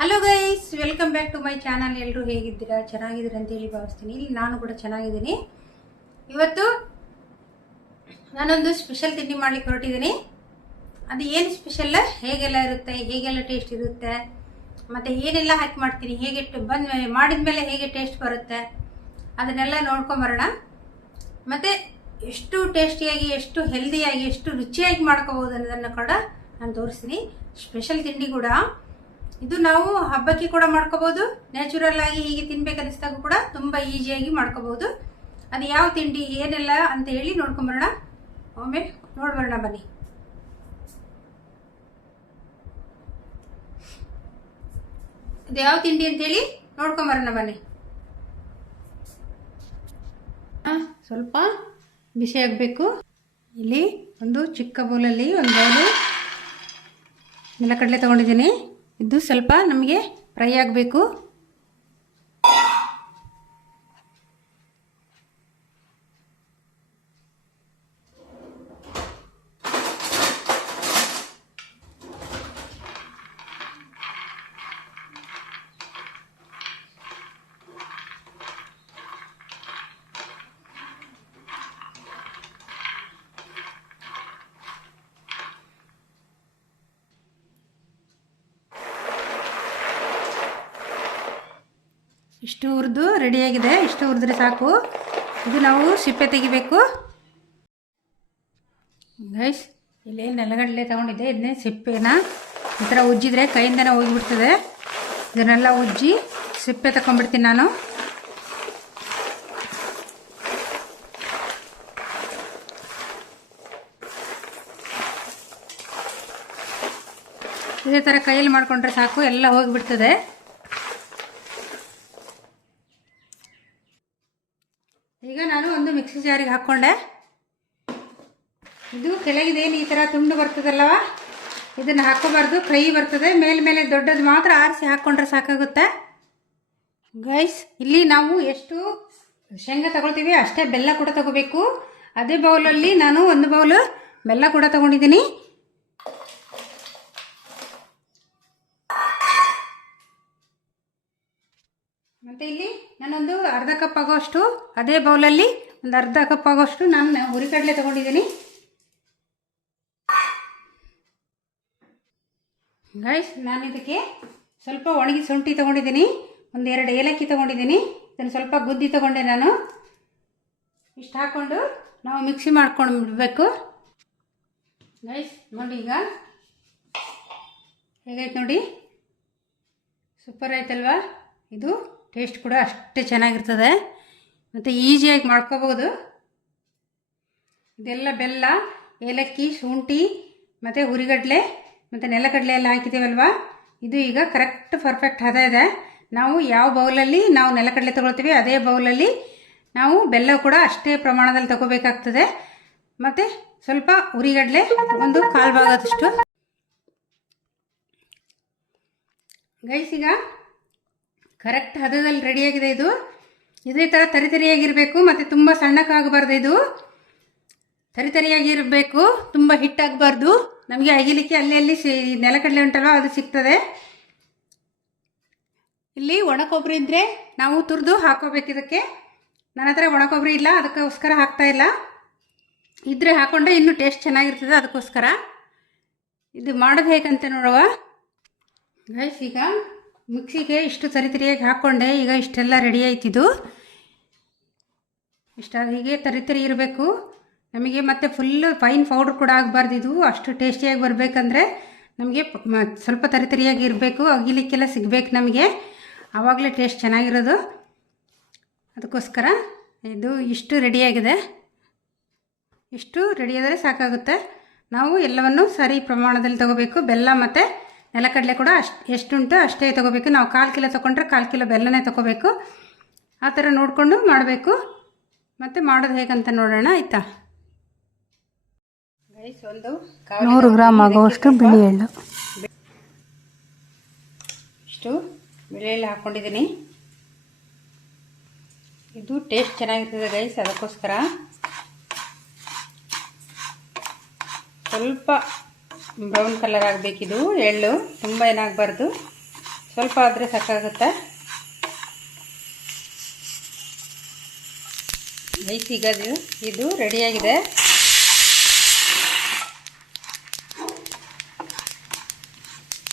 Hello guys, welcome back to my channel. ಎಲ್ಲರೂ ಹೇಗಿದ್ದೀರಾ? ಚೆನ್ನಾಗಿದ್ದೀರಾ ಅಂತ ಹೇಳಿ ಭಾವಿಸ್ತೀನಿ. ಇಲ್ಲಿ ನಾನು ಕೂಡ ಚೆನ್ನಾಗಿದ್ದೀನಿ. ಇವತ್ತು ನಾನೊಂದು ಸ್ಪೆಷಲ್ ತಿಂಡಿ ಮಾಡ್ಲಿಕ್ಕೆ ಹೊರಟಿದ್ದೀನಿ. ಅದು ಏನು ಸ್ಪೆಷಲ್, ಹೇಗೆಲ್ಲ ಇರುತ್ತೆ, ಹೇಗೆಲ್ಲ ಟೇಸ್ಟ್ ಇರುತ್ತೆ, ಮತ್ತು ಏನೆಲ್ಲ ಹಾಕಿ ಮಾಡ್ತೀನಿ, ಹೇಗೆ ಮಾಡಿದ ಮೇಲೆ ಹೇಗೆ ಟೇಸ್ಟ್ ಬರುತ್ತೆ, ಅದನ್ನೆಲ್ಲ ನೋಡ್ಕೊಂಬರೋಣ. ಮತ್ತು ಎಷ್ಟು ಟೇಸ್ಟಿಯಾಗಿ, ಎಷ್ಟು ಹೆಲ್ದಿಯಾಗಿ, ಎಷ್ಟು ರುಚಿಯಾಗಿ ಮಾಡ್ಕೋಬೋದು ಅನ್ನೋದನ್ನು ಕೂಡ ನಾನು ತೋರಿಸ್ತೀನಿ. ಸ್ಪೆಷಲ್ ತಿಂಡಿ ಕೂಡ ಇದು ನಾವು ಹಬ್ಬಕ್ಕೆ ಕೂಡ ಮಾಡ್ಕೋಬಹುದು, ನ್ಯಾಚುರಲ್ ಆಗಿ ಹೀಗೆ ತಿನ್ಬೇಕನ್ನಿಸ್ದಾಗ ಕೂಡ ತುಂಬಾ ಈಸಿಯಾಗಿ ಮಾಡ್ಕೋಬಹುದು. ಅದು ಯಾವ ತಿಂಡಿ ಏನೆಲ್ಲ ಅಂತ ಹೇಳಿ ನೋಡ್ಕೊಂಬರೋಣ. ಒಮ್ಮೆ ನೋಡ್ಬರೋಣ ಬನ್ನಿ. ಅದು ಯಾವ ತಿಂಡಿ ಅಂತೇಳಿ ನೋಡ್ಕೊಂಬರೋಣ ಬನ್ನಿ. ಸ್ವಲ್ಪ ಬಿಸಿ ಆಗಬೇಕು. ಇಲ್ಲಿ ಒಂದು ಚಿಕ್ಕ ಬೌಲಲ್ಲಿ ಒಂದು ಬೌಲು ನೆಲಕಡಲೆ ತಗೊಂಡಿದ್ದೀನಿ. ಇದು ಸ್ವಲ್ಪ ನಮಗೆ ಫ್ರೈ ಆಗಬೇಕು. ಇಷ್ಟು ಹುರಿದು ರೆಡಿಯಾಗಿದೆ. ಇಷ್ಟು ಹುರಿದ್ರೆ ಸಾಕು. ಇದು ನಾವು ಸಿಪ್ಪೆ ತೆಗಿಬೇಕು. ಗೈಸ್, ಇಲ್ಲಿ ನೆಲಗಡಲೆ ತೊಗೊಂಡಿದ್ದೆ. ಇದನ್ನೇ ಸಿಪ್ಪೆನ ಈ ಥರ ಉಜ್ಜಿದ್ರೆ ಕೈಯಿಂದನೇ ಹೋಗಿಬಿಡ್ತದೆ. ಇದನ್ನೆಲ್ಲ ಉಜ್ಜಿ ಸಿಪ್ಪೆ ತಗೊಂಡ್ಬಿಡ್ತೀನಿ ನಾನು. ಇದೇ ಥರ ಕೈಯಲ್ಲಿ ಮಾಡಿಕೊಂಡ್ರೆ ಸಾಕು, ಎಲ್ಲ ಹೋಗಿಬಿಡ್ತದೆ. ಈಗ ನಾನು ಒಂದು ಮಿಕ್ಸಿ ಜಾರಿಗೆ ಹಾಕ್ಕೊಂಡೆ. ಇದು ಕೆಳಗಿದೇನು ಈ ಥರ ತುಂಡು ಬರ್ತದಲ್ಲವ, ಇದನ್ನು ಹಾಕೋಬಾರ್ದು, ಕೈ ಬರ್ತದೆ. ಮೇಲೆ ದೊಡ್ಡದು ಮಾತ್ರ ಆರಿಸಿ ಹಾಕ್ಕೊಂಡ್ರೆ ಸಾಕಾಗುತ್ತೆ. ಗೈಸ್, ಇಲ್ಲಿ ನಾವು ಎಷ್ಟು ಶೇಂಗಾ ತಗೊಳ್ತೀವಿ ಅಷ್ಟೇ ಬೆಲ್ಲ ಕೂಡ ತಗೋಬೇಕು. ಅದೇ ಬೌಲಲ್ಲಿ ನಾನು ಒಂದು ಬೌಲು ಬೆಲ್ಲ ಕೂಡ ತಗೊಂಡಿದ್ದೀನಿ. ಮತ್ತು ಇಲ್ಲಿ ನಾನೊಂದು ಅರ್ಧ ಕಪ್ ಆಗೋಷ್ಟು, ಅದೇ ಬೌಲಲ್ಲಿ ಒಂದು ಅರ್ಧ ಕಪ್ ಆಗೋಷ್ಟು ನಾನು ಹುರಿಗಡಲೆ ತಗೊಂಡಿದ್ದೀನಿ. ಗೈಸ್, ನಾನು ಇದಕ್ಕೆ ಸ್ವಲ್ಪ ಒಣಗಿ ಶುಂಠಿ ತಗೊಂಡಿದ್ದೀನಿ, ಒಂದು 2 ಏಲಕ್ಕಿ ತಗೊಂಡಿದ್ದೀನಿ. ಇದನ್ನು ಸ್ವಲ್ಪ ಗುದ್ದಿ ತಗೊಂಡೆ ನಾನು. ಇಷ್ಟು ಹಾಕ್ಕೊಂಡು ನಾವು ಮಿಕ್ಸಿ ಮಾಡ್ಕೊಂಡು ಬಿಡಬೇಕು. ಗೈಸ್ ನೋಡಿ, ಈಗ ಹೇಗಾಯ್ತು ನೋಡಿ, ಸೂಪರ್ ಆಯ್ತಲ್ವಾ? ಇದು ಟೇಸ್ಟ್ ಕೂಡ ಅಷ್ಟೇ ಚೆನ್ನಾಗಿರ್ತದೆ ಮತ್ತು ಈಸಿಯಾಗಿ ಮಾಡ್ಕೋಬೋದು. ಇದೆಲ್ಲ ಬೆಲ್ಲ, ಏಲಕ್ಕಿ, ಶುಂಠಿ ಮತ್ತು ಹುರಿಗಡಲೆ ಮತ್ತು ನೆಲಗಡಲೆ ಎಲ್ಲ ಹಾಕಿದ್ದೀವಲ್ವ, ಇದು ಈಗ ಕರೆಕ್ಟ್ ಪರ್ಫೆಕ್ಟ್ ಹದ ಇದೆ. ನಾವು ಯಾವ ಬೌಲಲ್ಲಿ ನಾವು ನೆಲಗಡಲೆ ತಗೊಳ್ತೀವಿ ಅದೇ ಬೌಲಲ್ಲಿ ನಾವು ಬೆಲ್ಲ ಕೂಡ ಅಷ್ಟೇ ಪ್ರಮಾಣದಲ್ಲಿ ತಗೋಬೇಕಾಗ್ತದೆ. ಮತ್ತು ಸ್ವಲ್ಪ ಹುರಿಗಡಲೆ ಒಂದು 1/4 ಭಾಗದಷ್ಟು. ಗೈಸ್, ಈಗ ಕರೆಕ್ಟ್ ಹದದಲ್ಲಿ ರೆಡಿಯಾಗಿದೆ. ಇದು ಇದೇ ಥರ ತರಿತರಿಯಾಗಿರಬೇಕು ಮತ್ತು ತುಂಬ ಸಣ್ಣಕ್ಕಾಗಬಾರ್ದು. ಇದು ತರಿತರಿಯಾಗಿರಬೇಕು, ತುಂಬ ಹಿಟ್ಟಾಗಬಾರ್ದು. ನಮಗೆ ಅಗಿಲಿಕ್ಕೆ ಅಲ್ಲಿ ನೆಲಕಡಲೆ ಉಂಟಲ್ವ ಅದು ಸಿಗ್ತದೆ. ಇಲ್ಲಿ ಒಣ ಕೊಬ್ಬರಿ ಇದ್ದರೆ ನಾವು ತುರಿದು ಹಾಕೋಬೇಕು ಇದಕ್ಕೆ. ನನ್ನ ಹತ್ರ ಒಣ ಕೊಬ್ಬರಿ ಇಲ್ಲ, ಅದಕ್ಕೋಸ್ಕರ ಹಾಕ್ತಾಯಿಲ್ಲ. ಇದ್ದರೆ ಹಾಕ್ಕೊಂಡ್ರೆ ಇನ್ನೂ ಟೇಸ್ಟ್ ಚೆನ್ನಾಗಿರ್ತದೆ, ಅದಕ್ಕೋಸ್ಕರ. ಇದು ಮಾಡೋದು ಹೇಗಂತ ನೋಡುವ. ಗೈಸ್, ಈಗ ಮಿಕ್ಸಿಗೆ ಇಷ್ಟು ತರಿತರಿಯಾಗಿ ಹಾಕ್ಕೊಂಡೆ. ಈಗ ಇಷ್ಟೆಲ್ಲ ರೆಡಿ ಆಯ್ತಿದ್ದು. ಹೀಗೆ ತರಿತರಿ ಇರಬೇಕು ನಮಗೆ. ಮತ್ತು ಫುಲ್ಲು ಫೈನ್ ಪೌಡ್ರ್ ಕೂಡ ಆಗಬಾರ್ದು. ಇದು ಅಷ್ಟು ಟೇಸ್ಟಿಯಾಗಿ ಬರಬೇಕಂದ್ರೆ ನಮಗೆ ಸ್ವಲ್ಪ ತರಿತರಿಯಾಗಿ ಇರಬೇಕು, ಅಗಿಲಿಕ್ಕೆಲ್ಲ ಸಿಗಬೇಕು ನಮಗೆ, ಆವಾಗಲೇ ಟೇಸ್ಟ್ ಚೆನ್ನಾಗಿರೋದು. ಅದಕ್ಕೋಸ್ಕರ ಇದು ಇಷ್ಟು ರೆಡಿಯಾಗಿದೆ. ಇಷ್ಟು ರೆಡಿಯಾದರೆ ಸಾಕಾಗುತ್ತೆ. ನಾವು ಎಲ್ಲವನ್ನು ಸರಿ ಪ್ರಮಾಣದಲ್ಲಿ ತಗೋಬೇಕು. ಬೆಲ್ಲ ಮತ್ತು ನೆಲಕಡಲೆ ಕೂಡ ಎಷ್ಟುಂಟು ಅಷ್ಟೇ ತೊಗೋಬೇಕು. ನಾವು 1/4 ಕಿಲೋ ತೊಗೊಂಡ್ರೆ 1/4 ಕಿಲೋ ಬೆಲ್ಲನೇ ತೊಗೋಬೇಕು. ಆ ಥರ ನೋಡಿಕೊಂಡು ಮಾಡಬೇಕು. ಮತ್ತು ಮಾಡೋದು ಹೇಗಂತ ನೋಡೋಣ, ಆಯಿತಾ? ಗೈಸ್, ಒಂದು 100 ಗ್ರಾಮ್ ಆಗುವಷ್ಟು ಬಿಳಿ ಎಳ್ಳು, ಇಷ್ಟು ಬಿಳಿ ಎಳ್ಳು ಹಾಕ್ಕೊಂಡಿದ್ದೀನಿ. ಇದು ಟೇಸ್ಟ್ ಚೆನ್ನಾಗಿರ್ತದೆ ಗೈಸ್, ಅದಕ್ಕೋಸ್ಕರ ಸ್ವಲ್ಪ ಬ್ರೌನ್ ಕಲರ್ ಆಗಬೇಕಿದು ಎಳ್ಳು, ತುಂಬ ಏನಾಗಬಾರ್ದು. ಸ್ವಲ್ಪ ಆದರೆ ಸಾಕಾಗುತ್ತೆ. ಗೈಸ್ ಈಗ ಇದು ರೆಡಿಯಾಗಿದೆ.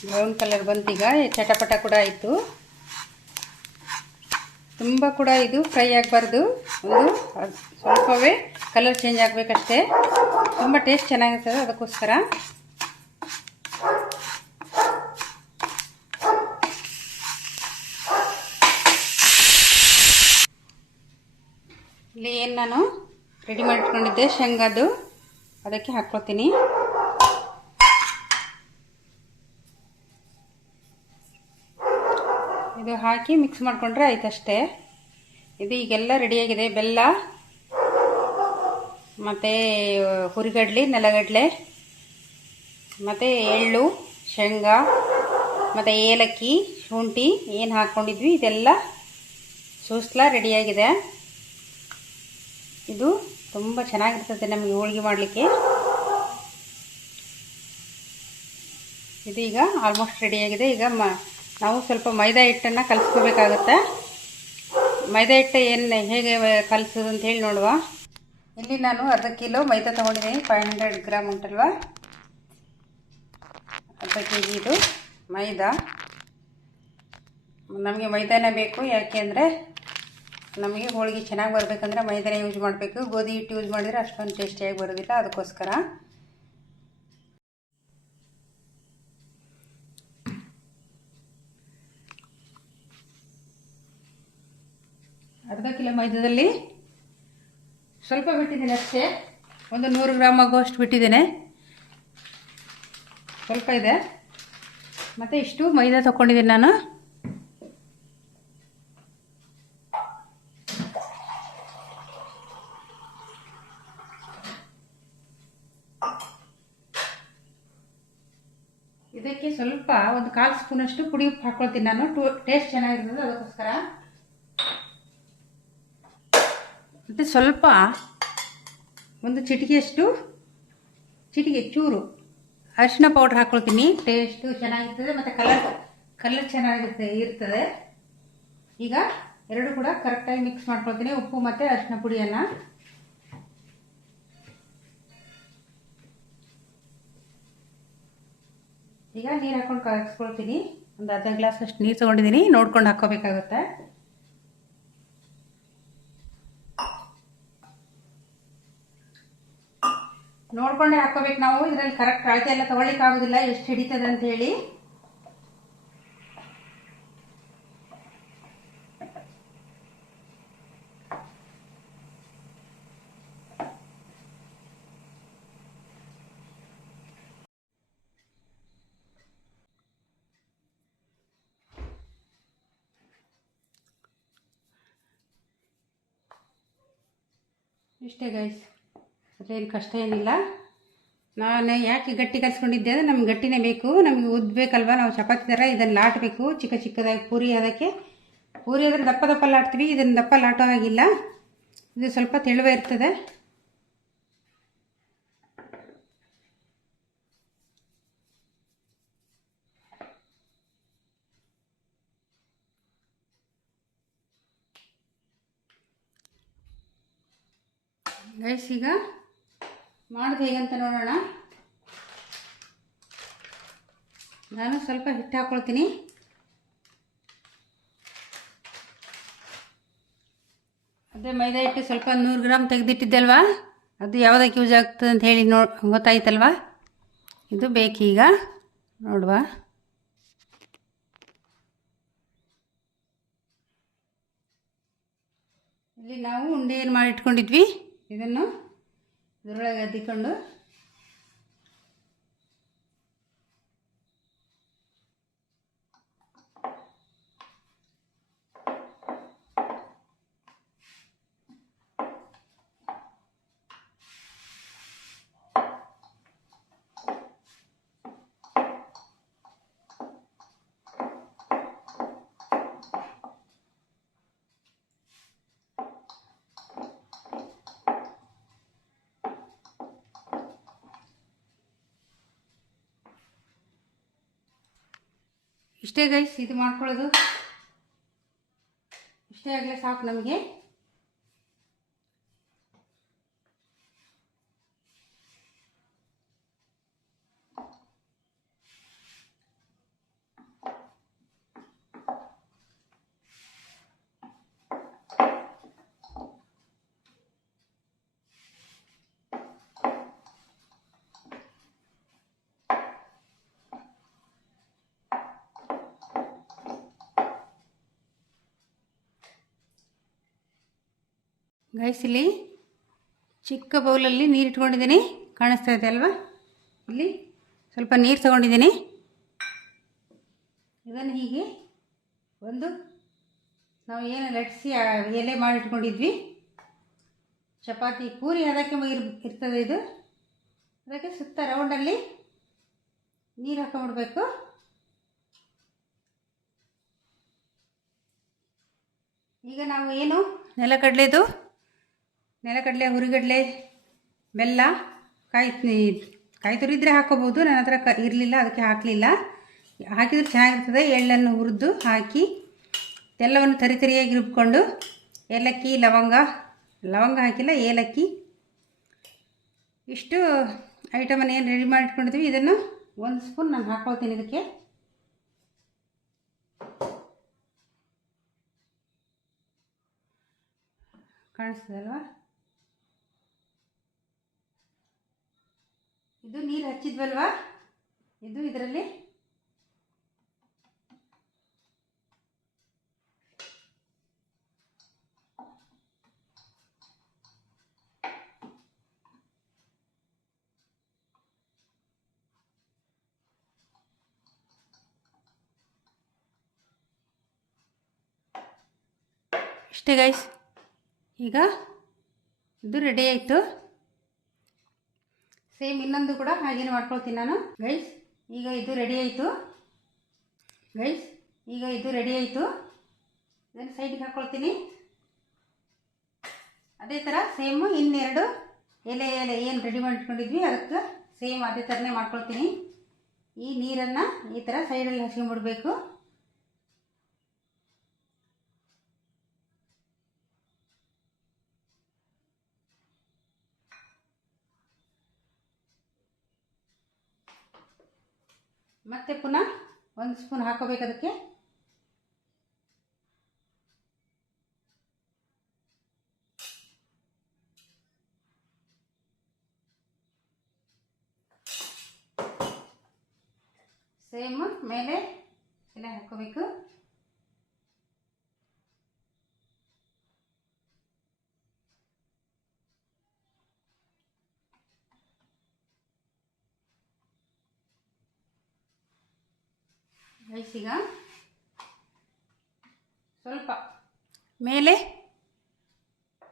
ಬ್ರೌನ್ ಕಲರ್ ಬಂತೀಗ, ಚಟಪಟ ಕೂಡ ಆಯಿತು. ತುಂಬ ಕೂಡ ಇದು ಫ್ರೈ ಆಗಬಾರ್ದು, ಒಂದು ಸ್ವಲ್ಪವೇ ಕಲರ್ ಚೇಂಜ್ ಆಗಬೇಕಷ್ಟೇ. ತುಂಬ ಟೇಸ್ಟ್ ಚೆನ್ನಾಗಿರ್ತದೆ, ಅದಕ್ಕೋಸ್ಕರ. ಇಲ್ಲಿ ಏನು ನಾನು ರೆಡಿ ಮಾಡಿಟ್ಕೊಂಡಿದ್ದೆ ಶೇಂಗಾದು, ಅದಕ್ಕೆ ಹಾಕ್ಕೊಳ್ತೀನಿ. ಇದು ಹಾಕಿ ಮಿಕ್ಸ್ ಮಾಡಿಕೊಂಡ್ರೆ ಆಯ್ತಷ್ಟೇ. ಇದು ಈಗೆಲ್ಲ ರೆಡಿಯಾಗಿದೆ. ಬೆಲ್ಲ ಮತ್ತು ಹುರಿಗಡ್ಲೆ, ನೆಲಗಡಲೆ, ಮತ್ತು ಎಳ್ಳು, ಶೇಂಗಾ, ಮತ್ತು ಏಲಕ್ಕಿ, ಶುಂಠಿ ಏನು ಹಾಕ್ಕೊಂಡಿದ್ವಿ ಇದೆಲ್ಲ ಸೂಸ್ಲ ರೆಡಿಯಾಗಿದೆ. ಇದು ತುಂಬ ಚೆನ್ನಾಗಿರ್ತದೆ ನಮಗೆ ಹೋಳಿಗೆ ಮಾಡಲಿಕ್ಕೆ. ಇದು ಈಗ ಆಲ್ಮೋಸ್ಟ್ ರೆಡಿಯಾಗಿದೆ. ಈಗ ನಾವು ಸ್ವಲ್ಪ ಮೈದಾ ಹಿಟ್ಟನ್ನು ಕಲಿಸ್ಕೋಬೇಕಾಗುತ್ತೆ. ಮೈದಾ ಹಿಟ್ಟು ಹೇಗೆ ಕಲಿಸೋದು ಅಂತ ಹೇಳಿ ನೋಡುವ. ಇಲ್ಲಿ ನಾನು ಅರ್ಧ ಕಿಲೋ ಮೈದಾ ತೊಗೊಂಡಿದ್ದೀನಿ. 500 ಗ್ರಾಮ್ ಉಂಟಲ್ವ, ಅರ್ಧ kg ಇದು ಮೈದಾ. ನಮಗೆ ಮೈದಾನೇ ಬೇಕು, ಯಾಕೆ ಅಂದರೆ ನಮಗೆ ಹೋಳಿಗೆ ಚೆನ್ನಾಗಿ ಬರಬೇಕಂದ್ರೆ ಮೈದಾನೇ ಯೂಸ್ ಮಾಡಬೇಕು. ಗೋಧಿ ಹಿಟ್ಟು ಯೂಸ್ ಮಾಡಿದರೆ ಅಷ್ಟೊಂದು ಟೇಸ್ಟಿಯಾಗಿ ಬರೋದಿಲ್ಲ, ಅದಕ್ಕೋಸ್ಕರ. ಅರ್ಧ ಕಿಲೋ ಮೈದಾದಲ್ಲಿ ಸ್ವಲ್ಪ ಬಿಟ್ಟಿದ್ದೇನೆ ಅಷ್ಟೇ, ಒಂದು 100 ಗ್ರಾಮ್ ಆಗುವಷ್ಟು ಬಿಟ್ಟಿದ್ದೇನೆ. ಸ್ವಲ್ಪ ಇದೆ. ಮತ್ತು ಇಷ್ಟು ಮೈದಾ ತಗೊಂಡಿದ್ದೀನಿ ನಾನು. ಇದಕ್ಕೆ ಸ್ವಲ್ಪ ಒಂದು 1/4 ಸ್ಪೂನಷ್ಟು ಪುಡಿ ಉಪ್ಪು ಹಾಕ್ಕೊಳ್ತೀನಿ ನಾನು. ಟೇಸ್ಟ್ ಚೆನ್ನಾಗಿರ್ತದೆ, ಅದಕ್ಕೋಸ್ಕರ. ಮತ್ತು ಸ್ವಲ್ಪ ಒಂದು ಚಿಟಿಕೆ ಚೂರು ಅರಿಶಿನ ಪೌಡ್ರ್ ಹಾಕ್ಕೊಳ್ತೀನಿ. ಟೇಸ್ಟು ಚೆನ್ನಾಗಿರ್ತದೆ ಮತ್ತು ಕಲರ್ ಇರ್ತದೆ. ಈಗ ಎರಡು ಕೂಡ ಕರೆಕ್ಟಾಗಿ ಮಿಕ್ಸ್ ಮಾಡ್ಕೊಳ್ತೀನಿ, ಉಪ್ಪು ಮತ್ತು ಅರಿಶಿನ ಪುಡಿಯನ್ನು. ಈಗ ನೀರು ಹಾಕ್ಕೊಂಡು ಕಲಿಸ್ಕೊಳ್ತೀನಿ. ಒಂದು ಅರ್ಧ ಗ್ಲಾಸ್ ಅಷ್ಟು ನೀರು ತೊಗೊಂಡಿದ್ದೀನಿ, ನೋಡ್ಕೊಂಡು ಹಾಕ್ಕೋಬೇಕಾಗುತ್ತೆ. ನೋಡ್ಕೊಂಡೆ ಹಾಕೋಬೇಕು ನಾವು. ಇದರಲ್ಲಿ ಕರೆಕ್ಟ್ ಅಳತೆ ಎಲ್ಲ ತಗೊಳ್ಳಿಕ್ಕೆ ಆಗೋದಿಲ್ಲ, ಎಷ್ಟು ಹಿಡಿತದೆ ಅಂತ ಹೇಳಿ. ಇಷ್ಟೇ ಗೈಸ್, ಅದೇನು ಕಷ್ಟ ಏನಿಲ್ಲ. ನಾನು ಯಾಕೆ ಗಟ್ಟಿ ಕಲಿಸ್ಕೊಂಡಿದ್ದೆ ಅಂದರೆ ನಮ್ಗೆ ಗಟ್ಟಿನೇ ಬೇಕು, ನಮಗೆ ಉದ್ದಬೇಕಲ್ವ. ನಾವು ಚಪಾತಿ ಥರ ಇದನ್ನು ಲಾಟಬೇಕು, ಚಿಕ್ಕದಾಗಿ ಪೂರಿ. ಅದಕ್ಕೆ ಪೂರಿ ಆದರೆ ದಪ್ಪ ಲಾಟ್ತೀವಿ, ಇದನ್ನು ದಪ್ಪ ಲಾಟೋ ಆಗಿಲ್ಲ. ಇದು ಸ್ವಲ್ಪ ತೆಳುವೆ ಇರ್ತದೆ. ಗೈಸ್ ಈಗ ಮಾಡೋದು ಹೇಗಂತ ನೋಡೋಣ. ನಾನು ಸ್ವಲ್ಪ ಹಿಟ್ಟು ಹಾಕ್ಕೊಳ್ತೀನಿ. ಅದೇ ಮೈದಾ ಹಿಟ್ಟು ಸ್ವಲ್ಪ 100 ಗ್ರಾಮ್ ತೆಗೆದಿಟ್ಟಿದ್ದಲ್ವಾ, ಅದು ಯಾವುದಕ್ಕೆ ಯೂಸ್ ಆಗ್ತದೆ ಅಂತ ಹೇಳಿ ಗೊತ್ತಾಯ್ತಲ್ವ. ಇದು ಬೇಕೀಗ ನೋಡುವ. ಇಲ್ಲಿ ನಾವು ಉಂಡೆ ಏನು ಮಾಡಿ ಇಟ್ಕೊಂಡಿದ್ವಿ, ಇದನ್ನು ಇದರೊಳಗೆ ಅದ್ದಿಕೊಂಡು ಇಷ್ಟೇ ಗೈಸ್, ಇದು ಮಾಡ್ಕೊಳ್ಳೋದು ಇಷ್ಟೇ ಆಗಲೇ ಸಾಕು ನಮಗೆ. ಗೈಸ್, ಇಲ್ಲಿ ಚಿಕ್ಕ ಬೌಲಲ್ಲಿ ನೀರು ಇಟ್ಕೊಂಡಿದ್ದೀನಿ, ಕಾಣಿಸ್ತಾ ಇದೆ ಅಲ್ವಾ? ಇಲ್ಲಿ ಸ್ವಲ್ಪ ನೀರು ತಗೊಂಡಿದ್ದೀನಿ. ಇದನ್ನು ಹೀಗೆ ಒಂದು ನಾವು ಏನು ಲಟ್ಸಿ ಎಲೆ ಮಾಡಿಟ್ಕೊಂಡಿದ್ವಿ, ಚಪಾತಿ ಪೂರಿ ಅದಕ್ಕೆ ಇರ್ತದೆ ಇದು, ಅದಕ್ಕೆ ಸುತ್ತ ರೌಂಡಲ್ಲಿ ನೀರು ಹಾಕೊಂಡ್ಬಿಡ್ಬೇಕು. ಈಗ ನಾವು ಏನು ನೆಲಗಡಲೆ, ಹುರಿಗಡಲೆ, ಬೆಲ್ಲ, ಕಾಯಿ ತುರಿದ್ರೆ ಹಾಕೋಬೋದು. ನನ್ನ ಹತ್ರ ಇರಲಿಲ್ಲ, ಅದಕ್ಕೆ ಹಾಕಲಿಲ್ಲ. ಹಾಕಿದ್ರೆ ಚೆನ್ನಾಗಿರ್ತದೆ. ಎಳ್ಳನ್ನು ಹುರಿದು ಹಾಕಿ ಎಲ್ಲವನ್ನು ತರಿಯಾಗಿ ರುಬ್ಕೊಂಡು, ಏಲಕ್ಕಿ, ಲವಂಗ ಹಾಕಿಲ್ಲ, ಏಲಕ್ಕಿ, ಇಷ್ಟು ಐಟಮನ್ನು ಏನು ರೆಡಿ ಮಾಡಿಟ್ಕೊಂಡಿದ್ವಿ, ಇದನ್ನು 1 ಸ್ಪೂನ್ ನಾನು ಹಾಕ್ಕೊಳ್ತೀನಿ ಇದಕ್ಕೆ. ಕಾಣಿಸ್ತದಲ್ವಾ? ಇದು ನೀರು ಹಚ್ಚಿದ್ವಲ್ವಾ, ಇದು ಇದರಲ್ಲಿ ಇಷ್ಟೇ ಗೈಸ್. ಈಗ ಇದು ರೆಡಿ ಆಯಿತು. ಸೇಮ್ ಇನ್ನೊಂದು ಕೂಡ ಹಾಗೇನೆ ಮಾಡ್ಕೊಳ್ತೀನಿ ನಾನು ಗೈಸ್. ಈಗ ಇದು ರೆಡಿ ಆಯಿತು. ಇದನ್ನು ಸೈಡಿಗೆ ಹಾಕ್ಕೊಳ್ತೀನಿ. ಅದೇ ಥರ ಸೇಮು ಇನ್ನೆರಡು ಎಲೆ ಏನು ರೆಡಿ ಮಾಡಿಟ್ಕೊಂಡಿದ್ವಿ ಅದಕ್ಕೆ ಸೇಮ್ ಅದೇ ಥರನೇ ಮಾಡ್ಕೊಳ್ತೀನಿ. ಈ ನೀರನ್ನು ಈ ಥರ ಸೈಡಲ್ಲಿ ಹಚ್ಕೊಂಡ್ಬಿಡ್ಬೇಕು. ಮತ್ತೆ ಪುನಃ 1 ಸ್ಪೂನ್ ಹಾಕೋಬೇಕು ಅದಕ್ಕೆ. ಸೇಮ್ ಮೇಲೆ ಎಲೆ ಹಾಕೋಬೇಕು. ಈಗ ಸ್ವಲ್ಪ ಮೇಲೆ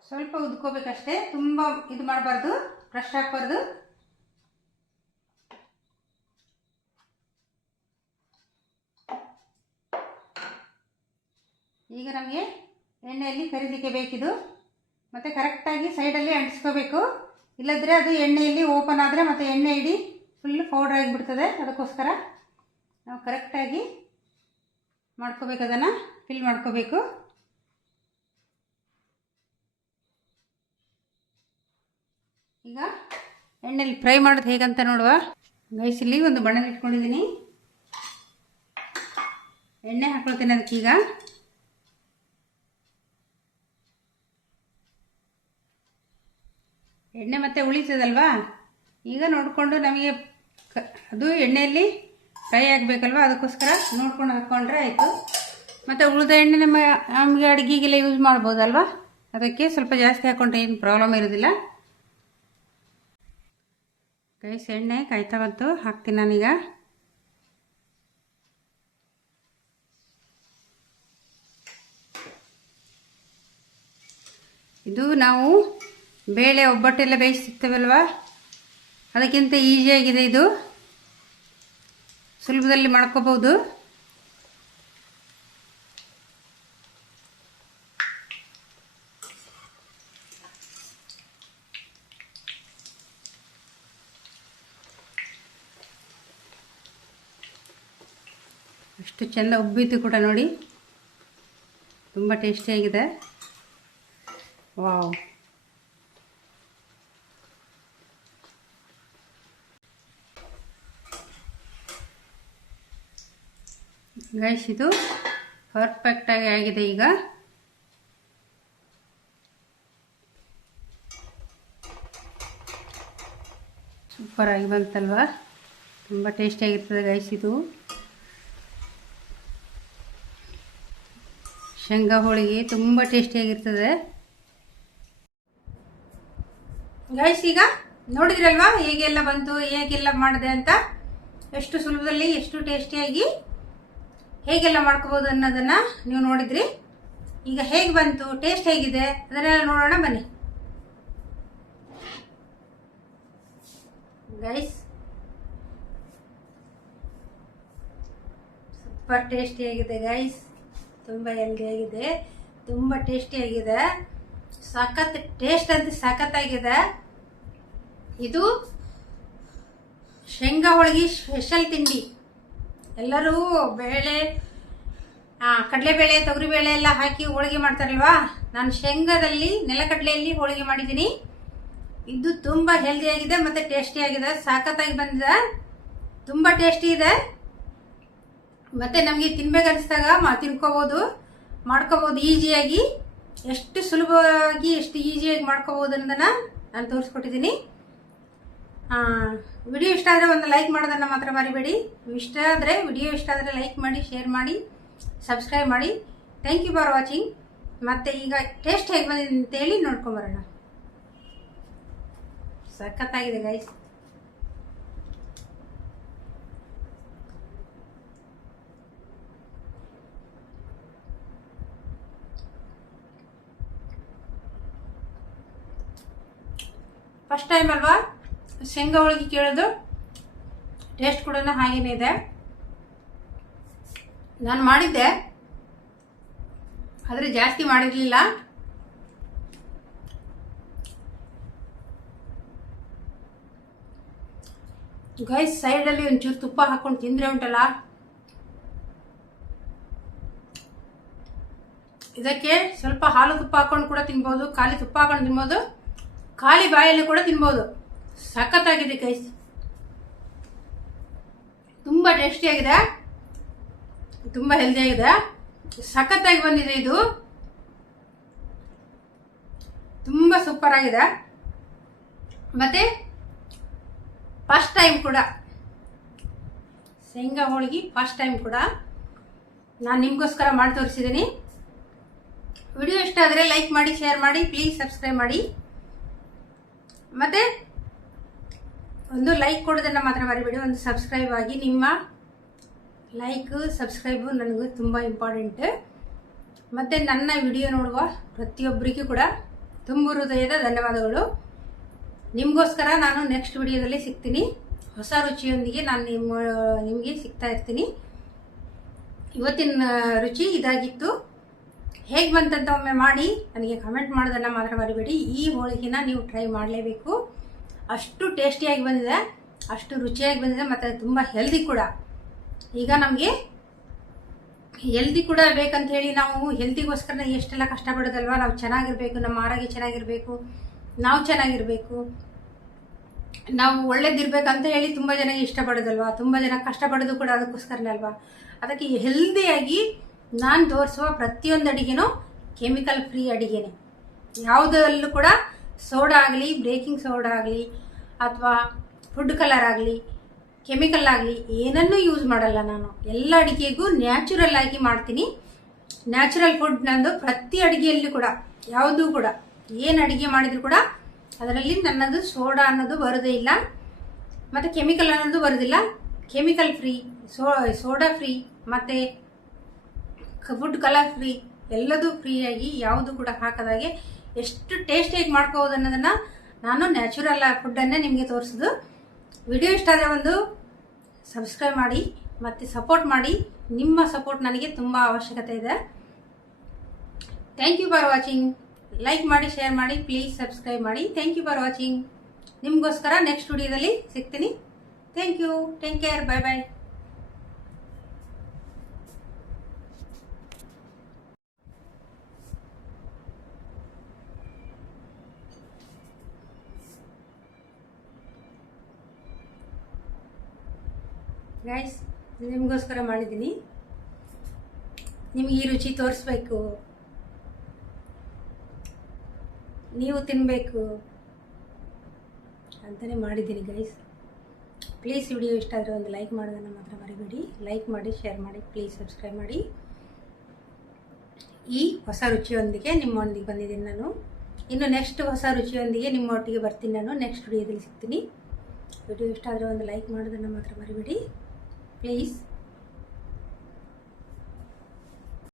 ಸ್ವಲ್ಪ ಉದ್ಕೋಬೇಕಷ್ಟೇ, ತುಂಬ ಇದು ಮಾಡಬಾರ್ದು, ಕ್ರಶ್ ಹಾಕಬಾರ್ದು. ಈಗ ನಮಗೆ ಎಣ್ಣೆಯಲ್ಲಿ ಕರಿಲಿಕ್ಕೆ ಬೇಕಿದು. ಮತ್ತು ಕರೆಕ್ಟಾಗಿ ಸೈಡಲ್ಲಿ ಅಂಟಿಸ್ಕೋಬೇಕು, ಇಲ್ಲದ್ರೆ ಅದು ಎಣ್ಣೆಯಲ್ಲಿ ಓಪನ್ ಆದರೆ ಮತ್ತು ಎಣ್ಣೆ ಇಡೀ ಫುಲ್ ಪೌಡ್ರ್ ಆಗಿಬಿಡ್ತದೆ. ಅದಕ್ಕೋಸ್ಕರ ನಾವು ಕರೆಕ್ಟಾಗಿ ಮಾಡ್ಕೋಬೇಕು, ಅದನ್ನು ಫಿಲ್ ಮಾಡ್ಕೋಬೇಕು. ಈಗ ಎಣ್ಣೆಲಿ ಫ್ರೈ ಮಾಡೋದು ಹೇಗಂತ ನೋಡುವ ಗೈಸ್. ಇಲ್ಲಿ ಒಂದು ಬಣಲ್ ಇಟ್ಕೊಂಡಿದ್ದೀನಿ, ಎಣ್ಣೆ ಹಾಕ್ಕೊಳ್ತೀನಿ ಅದಕ್ಕೀಗ. ಎಣ್ಣೆ ಮತ್ತೆ ಉಳಿತದಲ್ವಾ, ಈಗ ನೋಡಿಕೊಂಡು ನಮಗೆ ಅದು ಎಣ್ಣೆಯಲ್ಲಿ ಫ್ರೈ ಆಗಬೇಕಲ್ವ, ಅದಕ್ಕೋಸ್ಕರ ನೋಡ್ಕೊಂಡು ಹಾಕ್ಕೊಂಡ್ರೆ ಆಯಿತು. ಮತ್ತು ಉಳಿದ ಎಣ್ಣೆ ನಮಗೆ ಅಡುಗೆಗೆಲ್ಲ ಯೂಸ್ ಮಾಡ್ಬೋದಲ್ವ, ಅದಕ್ಕೆ ಸ್ವಲ್ಪ ಜಾಸ್ತಿ ಹಾಕ್ಕೊಂಡ್ರೆ ಏನು ಪ್ರಾಬ್ಲಮ್ ಇರೋದಿಲ್ಲ. ಗೈಸ್, ಎಣ್ಣೆ ಕಾಯ್ತಾ ಬಂತು, ಹಾಕ್ತೀನಿ ನಾನೀಗ. ಇದು ನಾವು ಬೇಳೆ ಒಬ್ಬಟ್ಟೆಲ್ಲ ಬೇಯಿಸ್ತಿರ್ತೇವಲ್ವ, ಅದಕ್ಕಿಂತ ಈಸಿಯಾಗಿದೆ ಇದು, ಸುಲಭದಲ್ಲಿ ಮಾಡ್ಕೋಬಹುದು. ಅಷ್ಟು ಚೆಂದ ಉಬ್ಬಿತು ಕೂಡ ನೋಡಿ, ತುಂಬ ಟೇಸ್ಟಿಯಾಗಿದೆ. ವಾವ್, ಗೈಸ್ ಇದು ಪರ್ಫೆಕ್ಟಾಗಿ ಆಗಿದೆ. ಈಗ ಸೂಪರಾಗಿ ಬಂತಲ್ವಾ, ತುಂಬ ಟೇಸ್ಟಿಯಾಗಿರ್ತದೆ ಗೈಸ್. ಇದು ಶೇಂಗಾ ಹೋಳಿಗೆ ತುಂಬ ಟೇಸ್ಟಿಯಾಗಿರ್ತದೆ ಗೈಸ್. ಈಗ ನೋಡಿದ್ರಲ್ವಾ ಹೇಗೆಲ್ಲ ಬಂತು, ಹೇಗೆಲ್ಲ ಮಾಡಿದೆ ಅಂತ. ಎಷ್ಟು ಸುಲಭದಲ್ಲಿ ಎಷ್ಟು ಟೇಸ್ಟಿಯಾಗಿ ಹೇಗೆಲ್ಲ ಮಾಡ್ಕೋಬೋದು ಅನ್ನೋದನ್ನು ನೀವು ನೋಡಿದ್ರಿ. ಈಗ ಹೇಗೆ ಬಂತು, ಟೇಸ್ಟ್ ಹೇಗಿದೆ ಅದನ್ನೆಲ್ಲ ನೋಡೋಣ ಬನ್ನಿ ಗೈಸ್. ಸೂಪರ್ ಟೇಸ್ಟಿಯಾಗಿದೆ ಗೈಸ್, ತುಂಬ ಹೆಲ್ದಿಯಾಗಿದೆ, ತುಂಬ ಟೇಸ್ಟಿಯಾಗಿದೆ, ಸಖತ್ ಟೇಸ್ಟ್ ಅಂತ ಸಖತ್ತಾಗಿದೆ. ಇದು ಶೇಂಗಾ ಹೋಳಿಗೆ ಸ್ಪೆಷಲ್ ತಿಂಡಿ. ಎಲ್ಲರೂ ಬೇಳೆ, ಕಡಲೆಬೇಳೆ, ತೊಗರಿಬೇಳೆ ಎಲ್ಲ ಹಾಕಿ ಹೋಳಿಗೆ ಮಾಡ್ತಾರಲ್ವಾ, ನಾನು ಶೇಂಗಾದಲ್ಲಿ ನೆಲಕಡಲೆಯಲ್ಲಿ ಹೋಳಿಗೆ ಮಾಡಿದ್ದೀನಿ. ಇದು ತುಂಬ ಹೆಲ್ದಿಯಾಗಿದೆ ಮತ್ತು ಟೇಸ್ಟಿಯಾಗಿದೆ, ಸಖತ್ತಾಗಿ ಬಂದಿದೆ, ತುಂಬ ಟೇಸ್ಟಿ ಇದೆ. ಮತ್ತು ನಮಗೆ ತಿನ್ಬೇಕನ್ನಿಸ್ದಾಗ ತಿನ್ಕೋಬೋದು, ಮಾಡ್ಕೋಬೋದು ಈಸಿಯಾಗಿ. ಎಷ್ಟು ಸುಲಭವಾಗಿ ಎಷ್ಟು ಈಸಿಯಾಗಿ ಮಾಡ್ಕೋಬೋದು ಅನ್ನೋದನ್ನು ನಾನು ತೋರಿಸ್ಕೊಟ್ಟಿದ್ದೀನಿ. ವಿಡಿಯೋ ಇಷ್ಟ ಆದರೆ ಒಂದು ಲೈಕ್ ಮಾಡೋದನ್ನು ಮಾತ್ರ ಮರಿಬೇಡಿ. ವಿಡಿಯೋ ಇಷ್ಟ ಆದರೆ ಲೈಕ್ ಮಾಡಿ, ಶೇರ್ ಮಾಡಿ, ಸಬ್ಸ್ಕ್ರೈಬ್ ಮಾಡಿ. Thank you for watching. ಮತ್ತು ಈಗ ಟೇಸ್ಟ್ ಹೇಗೆ ಬಂದಿದೆ ಅಂತೇಳಿ ನೋಡ್ಕೊಂಬರೋಣ. ಸಖತ್ತಾಗಿದೆ ಗೈಸ್. ಫಸ್ಟ್ ಟೈಮ್ ಅಲ್ವಾ ಶೇಂಗಾ ಹೋಳಿಗೆ ಕೇಳೋದು, ಟೇಸ್ಟ್ ಕೂಡ ಹಾಗೇನೇ ಇದೆ. ನಾನು ಮಾಡಿದ್ದೆ ಆದರೆ ಜಾಸ್ತಿ ಮಾಡಿರಲಿಲ್ಲ. ಗೈಸ್ ಸೈಡಲ್ಲಿ ಒಂಚೂರು ತುಪ್ಪ ಹಾಕೊಂಡು ತಿಂದರೆ ಉಂಟಲ್ಲ, ಇದಕ್ಕೆ ಸ್ವಲ್ಪ ಹಾಲು ತುಪ್ಪ ಹಾಕೊಂಡು ಕೂಡ ತಿನ್ಬೋದು, ಖಾಲಿ ತುಪ್ಪ ಹಾಕೊಂಡು ತಿನ್ಬೋದು, ಖಾಲಿ ಬಾಯಲ್ಲಿ ಕೂಡ ತಿನ್ಬೋದು. ಸಖತ್ತಾಗಿದೆ ಗೈಸ್, ತುಂಬ ಟೇಸ್ಟಿಯಾಗಿದೆ, ತುಂಬ ಹೆಲ್ದಿಯಾಗಿದೆ, ಸಖತ್ತಾಗಿ ಬಂದಿದೆ. ಇದು ತುಂಬ ಸೂಪರ್ ಆಗಿದೆ. ಮತ್ತು ಫಸ್ಟ್ ಟೈಮ್ ಕೂಡ ಶೇಂಗಾ ಹೋಳಿಗೆ ಫಸ್ಟ್ ಟೈಮ್ ಕೂಡ ನಾನು ನಿಮಗೋಸ್ಕರ ಮಾಡಿ ತೋರಿಸಿದ್ದೀನಿ. ವಿಡಿಯೋ ಇಷ್ಟ ಆದರೆ ಲೈಕ್ ಮಾಡಿ, ಶೇರ್ ಮಾಡಿ, ಪ್ಲೀಸ್ ಸಬ್ಸ್ಕ್ರೈಬ್ ಮಾಡಿ. ಮತ್ತು ಒಂದು ಲೈಕ್ ಕೊಡೋದನ್ನು ಮಾತ್ರ ಮರಿಬೇಡಿ, ಒಂದು ಸಬ್ಸ್ಕ್ರೈಬ್ ಆಗಿ. ನಿಮ್ಮ ಲೈಕ್ ಸಬ್ಸ್ಕ್ರೈಬು ನನಗೂ ತುಂಬ ಇಂಪಾರ್ಟೆಂಟ್. ಮತ್ತು ನನ್ನ ವಿಡಿಯೋ ನೋಡುವ ಪ್ರತಿಯೊಬ್ಬರಿಗೂ ಕೂಡ ತುಂಬ ಹೃದಯದ ಧನ್ಯವಾದಗಳು. ನಿಮಗೋಸ್ಕರ ನಾನು ನೆಕ್ಸ್ಟ್ ವಿಡಿಯೋದಲ್ಲಿ ಸಿಗ್ತೀನಿ, ಹೊಸ ರುಚಿಯೊಂದಿಗೆ ನಾನು ನಿಮಗೆ ಸಿಗ್ತಾ ಇರ್ತೀನಿ. ಇವತ್ತಿನ ರುಚಿ ಇದಾಗಿತ್ತು. ಹೇಗೆ ಬಂತಂತ ಒಮ್ಮೆ ಮಾಡಿ ನನಗೆ ಕಮೆಂಟ್ ಮಾಡೋದನ್ನು ಮಾತ್ರ ಮರಿಬೇಡಿ. ಈ ಹೋಳಿಗೆನ ನೀವು ಟ್ರೈ ಮಾಡಲೇಬೇಕು, ಅಷ್ಟು ಟೇಸ್ಟಿಯಾಗಿ ಬಂದಿದೆ, ಅಷ್ಟು ರುಚಿಯಾಗಿ ಬಂದಿದೆ, ಮತ್ತು ತುಂಬ ಹೆಲ್ದಿ ಕೂಡ. ಈಗ ನಮಗೆ ಹೆಲ್ದಿ ಕೂಡ ಬೇಕಂತ ಹೇಳಿ ನಾವು ಹೆಲ್ದಿಗೋಸ್ಕರ ಎಷ್ಟೆಲ್ಲ ಕಷ್ಟಪಡೋದಲ್ವ. ನಾವು ಚೆನ್ನಾಗಿರಬೇಕು, ನಮ್ಮ ಆರೋಗ್ಯ ಚೆನ್ನಾಗಿರಬೇಕು, ನಾವು ಚೆನ್ನಾಗಿರಬೇಕು, ನಾವು ಒಳ್ಳೇದಿರ್ಬೇಕಂತ ಹೇಳಿ ತುಂಬ ಜನ ಇಷ್ಟಪಡೋದಲ್ವ, ತುಂಬ ಜನ ಕಷ್ಟಪಡೋದು ಕೂಡ ಅದಕ್ಕೋಸ್ಕರನೇ ಅಲ್ವಾ. ಅದಕ್ಕೆ ಹೆಲ್ದಿಯಾಗಿ ನಾನು ತೋರಿಸುವ ಪ್ರತಿಯೊಂದು ಅಡುಗೆನೂ ಕೆಮಿಕಲ್ ಫ್ರೀ ಅಡುಗೆನೇ. ಯಾವುದರಲ್ಲೂ ಕೂಡ ಸೋಡಾ ಆಗಲಿ, ಬೇಕಿಂಗ್ ಸೋಡಾ ಆಗಲಿ, ಅಥವಾ ಫುಡ್ ಕಲರ್ ಆಗಲಿ, ಕೆಮಿಕಲ್ ಆಗಲಿ ಏನನ್ನೂ ಯೂಸ್ ಮಾಡಲ್ಲ ನಾನು. ಎಲ್ಲ ಅಡುಗೆಗೂ ನ್ಯಾಚುರಲ್ ಆಗಿ ಮಾಡ್ತೀನಿ. ನ್ಯಾಚುರಲ್ ಫುಡ್ ನಂದು. ಪ್ರತಿ ಅಡುಗೆಯಲ್ಲಿ ಕೂಡ ಯಾವುದೂ ಕೂಡ ಏನು ಅಡುಗೆ ಮಾಡಿದರೂ ಕೂಡ ಅದರಲ್ಲಿ ನನ್ನದು ಸೋಡಾ ಅನ್ನೋದು ಬರೋದೇ ಇಲ್ಲ, ಮತ್ತು ಕೆಮಿಕಲ್ ಅನ್ನೋದು ಬರೋದಿಲ್ಲ. ಕೆಮಿಕಲ್ ಫ್ರೀ, ಸೋಡಾ ಫ್ರೀ, ಮತ್ತು ಫುಡ್ ಕಲರ್ ಫ್ರೀ, ಎಲ್ಲದೂ ಫ್ರೀಯಾಗಿ ಯಾವುದು ಕೂಡ ಹಾಕದಾಗೆ ಎಷ್ಟು ಟೇಸ್ಟಿಯಾಗಿ ಮಾಡ್ಕೋಬೋದು ಅನ್ನೋದನ್ನು ನಾನು ನ್ಯಾಚುರಲ್ ಫುಡ್ಡನ್ನೇ ನಿಮಗೆ ತೋರಿಸೋದು. ವಿಡಿಯೋ ಇಷ್ಟ ಆದರೆ ಒಂದು ಸಬ್ಸ್ಕ್ರೈಬ್ ಮಾಡಿ ಮತ್ತು ಸಪೋರ್ಟ್ ಮಾಡಿ. ನಿಮ್ಮ ಸಪೋರ್ಟ್ ನನಗೆ ತುಂಬ ಅವಶ್ಯಕತೆ ಇದೆ. Thank you for watching. Like ಮಾಡಿ, ಶೇರ್ ಮಾಡಿ, ಪ್ಲೀಸ್ ಸಬ್ಸ್ಕ್ರೈಬ್ ಮಾಡಿ. Thank you for watching. ನಿಮಗೋಸ್ಕರ ನೆಕ್ಸ್ಟ್ ವಿಡಿಯೋದಲ್ಲಿ ಸಿಗ್ತೀನಿ. Thank you. Take care. Bye bye. Guys ನಿಮಗೋಸ್ಕರ ಮಾಡಿದ್ದೀನಿ. ನಿಮಗೆ ಈ ರುಚಿ ತೋರಿಸ್ಬೇಕು, ನೀವು ತಿನ್ನಬೇಕು ಅಂತಲೇ ಮಾಡಿದ್ದೀನಿ ಗೈಸ್. ಪ್ಲೀಸ್ ವಿಡಿಯೋ ಇಷ್ಟ ಆದರೆ ಒಂದು ಲೈಕ್ ಮಾಡೋದನ್ನು ಮಾತ್ರ ಮರಿಬೇಡಿ. ಲೈಕ್ ಮಾಡಿ, ಶೇರ್ ಮಾಡಿ, ಪ್ಲೀಸ್ ಸಬ್ಸ್ಕ್ರೈಬ್ ಮಾಡಿ. ಈ ಹೊಸ ರುಚಿಯೊಂದಿಗೆ ನಿಮ್ಮೊಂದಿಗೆ ಬಂದಿದ್ದೀನಿ ನಾನು. ಇನ್ನು ನೆಕ್ಸ್ಟ್ ಹೊಸ ರುಚಿಯೊಂದಿಗೆ ನಿಮ್ಮೊಟ್ಟಿಗೆ ಬರ್ತೀನಿ ನಾನು. ನೆಕ್ಸ್ಟ್ ವಿಡಿಯೋದಲ್ಲಿ ಸಿಗ್ತೀನಿ. ವಿಡಿಯೋ ಇಷ್ಟ ಆದರೆ ಒಂದು ಲೈಕ್ ಮಾಡೋದನ್ನು ಮಾತ್ರ ಮರಿಬೇಡಿ ಪ್ಲೀಸ್.